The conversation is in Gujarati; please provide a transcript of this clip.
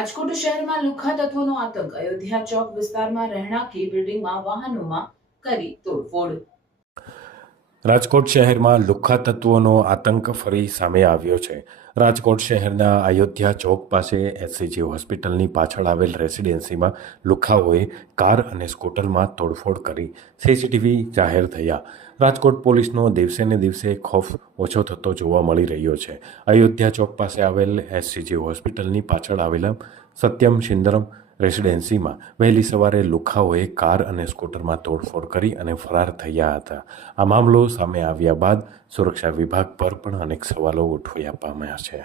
રાજકોટ શહેરમાં લુખ્ખા તત્વોનો આતંક. અયોધ્યા ચોક વિસ્તારમાં રહેણાંકી બિલ્ડિંગમાં વાહનોમાં કરી તોડફોડ. રાજકોટ શહેરમાં લુખ્ખા તત્વોનો આતંક ફરી સામે આવ્યો છે. રાજકોટ શહેરના અયોધ્યા ચોક પાસે એસસીજી હોસ્પિટલની પાછળ આવેલ રેસિડેન્સીમાં લુખ્ખાઓએ કાર અને સ્કૂટરમાં તોડફોડ કરી સીસીટીવી જાહેર થયા. રાજકોટ પોલીસનો દિવસે ને દિવસે ખોફ ઓછો થતો જોવા મળી રહ્યો છે. અયોધ્યા ચોક પાસે આવેલ એસસીજી હોસ્પિટલની પાછળ આવેલા સત્યમ સુંદરમ રેસિડેન્સીમાં વહેલી સવારે લુખ્ખાઓએ કાર અને સ્કૂટરમાં તોડફોડ કરી અને ફરાર થયા હતા. આ મામલો સામે આવ્યા બાદ સુરક્ષા વિભાગ પર પણ અનેક સવાલો ઉઠવા પામ્યા છે.